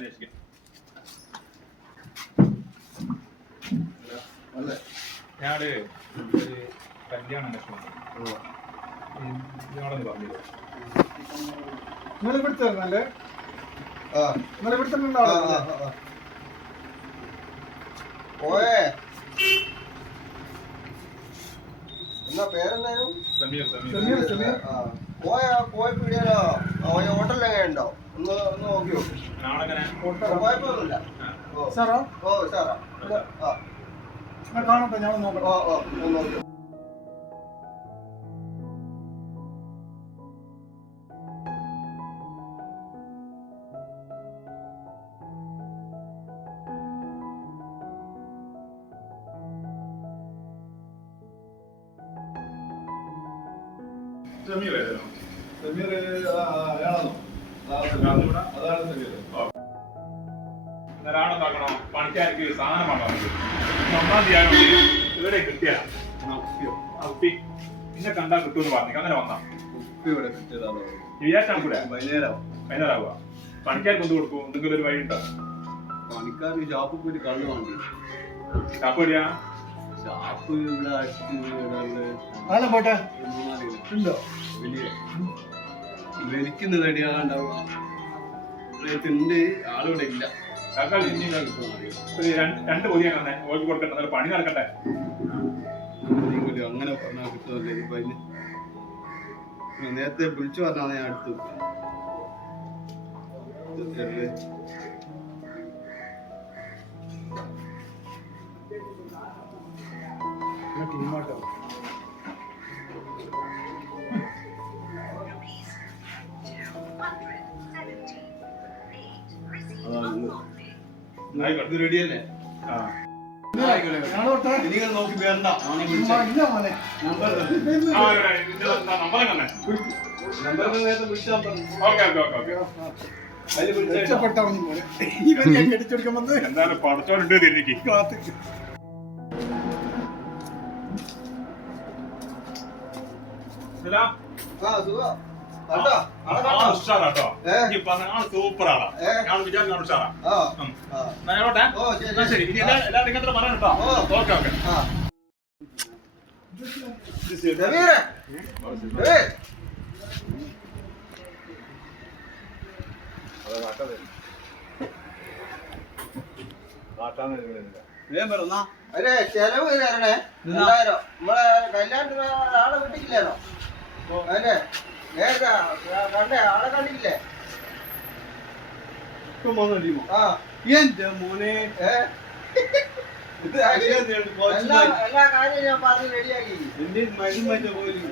അന്വേഷിക്കാം. ഞാനൊരു കല്യാണം അന്വേഷിക്കുന്നു. നിങ്ങളൊന്ന് പറഞ്ഞില്ല. നിങ്ങൾ ഇവിടുത്തെ അല്ലേ? നിങ്ങൾ ഇവിടുത്തെ എന്നാ പേരെന്തായാലും സമീർ. പോയ പീടിയാലോ ഹോട്ടലിലെങ്ങനെ ഉണ്ടോ ഒന്ന് നോക്കി നോക്കി. നാളെങ്ങനെ കുഴപ്പമൊന്നുമില്ല. സാറാ സാറാ കാണട്ടെ, ഞാൻ നോക്കട്ടെ. നോക്കി. സമീർ ഏതാണോ? സമീർ അയാളാണോ? അതാണ് സമീർ. ഒരാളെന്താക്കണോ? പണിക്കാർക്ക് സാധനം വേണം. ഒന്നാം തീയതി ഇവിടെ കിട്ടിയ പിന്നെ കണ്ടാ കിട്ടുമെന്ന് പറഞ്ഞു. അങ്ങനെ വന്നാ ഇവിടെ കിട്ടിയതാണോ? വിചാരിച്ചാൽ കൂടെ വൈകുന്നേരമാവും. പണിക്കാർക്ക് എന്ത് കൊടുക്കും? എന്തെങ്കിലും ഒരു വഴി ഉണ്ടോ? പണിക്കാർക്ക് ഷാപ്പിൽ പോയിട്ട് കള്ളു വാങ്ങി. ഷാപ്പ് എവിടെയാ? ഷാപ്പ് ഇവിടെ ഉണ്ടോ? വലിയ വലിക്കുന്ന റെഡിയാകാണ്ടാവുക ഉണ്ട്. ആളിവിടെ ഇല്ല. രണ്ട് പൊതിയാ തന്നെ ഓർക്ക് കൊടുക്കണ്ട. പണി നടക്കട്ടെ. അങ്ങനെ പറഞ്ഞാൽ കിട്ടുമല്ലേ? ഇപ്പൊ അതിന് നേരത്തെ വിളിച്ചു പറഞ്ഞാൽ ഞാൻ അടുത്ത് ടീമാട്ടോ. ഇത് റെഡിയല്ലേ? നിങ്ങൾ നോക്കി വേണ്ട. എന്താണ് പടച്ചോണ്ട് തിരിക്ക്. ഉഷാറാട്ടോ. സൂപ്പറാണ്. ഞാൻ വിചാരിച്ചു ഉഷാറാ. ശരി. ഇനി എല്ലാ നിങ്ങൾക്ക് പറയാൻ കേട്ടോ. Okay okay. അതെ ചെലവ് തരണേ. 2000 നമ്മളെ കല്യാണത്തിന് ആളെ വിട്ടിട്ടില്ലേനോ? അതെ കണ്ടേ ആളെ കണ്ടില്ലേ? എന്റെ മോനെ എല്ലാ കാര്യവും ഞാൻ പറഞ്ഞ് റെഡിയാക്കി. എന്റെ മരുന്ന് പോലും